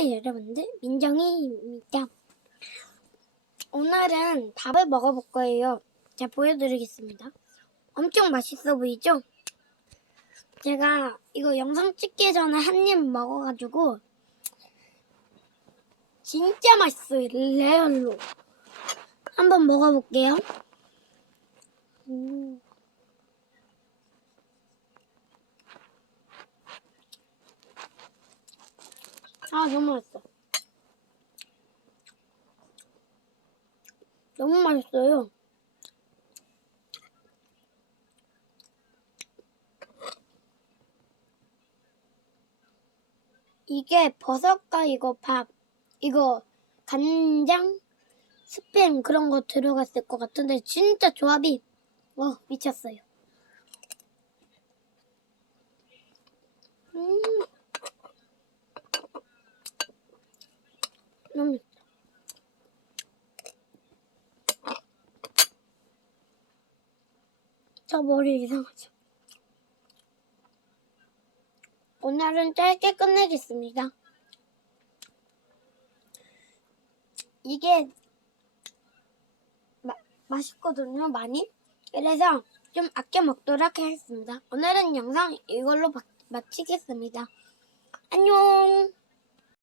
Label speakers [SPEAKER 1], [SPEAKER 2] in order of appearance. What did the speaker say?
[SPEAKER 1] 안녕하세요 여러분들. 민정이입니다. 오늘은 밥을 먹어볼 거예요. 제가 보여드리겠습니다. 엄청 맛있어 보이죠? 제가 이거 영상 찍기 전에 한 입 먹어가지고 진짜 맛있어요. 레알로. 한번 먹어볼게요 아 너무 맛있어. 너무 맛있어요. 이게 버섯과 이거 밥 이거 간장 스팸 그런 거 들어갔을 것 같은데 진짜 조합이 와 미쳤어요 너무 맛있다. 저 머리 이상하죠? 오늘은 짧게 끝내겠습니다. 이게 마, 맛있거든요, 많이. 그래서 좀 아껴 먹도록 하겠습니다. 오늘은 영상 이걸로 마, 마치겠습니다. 안녕!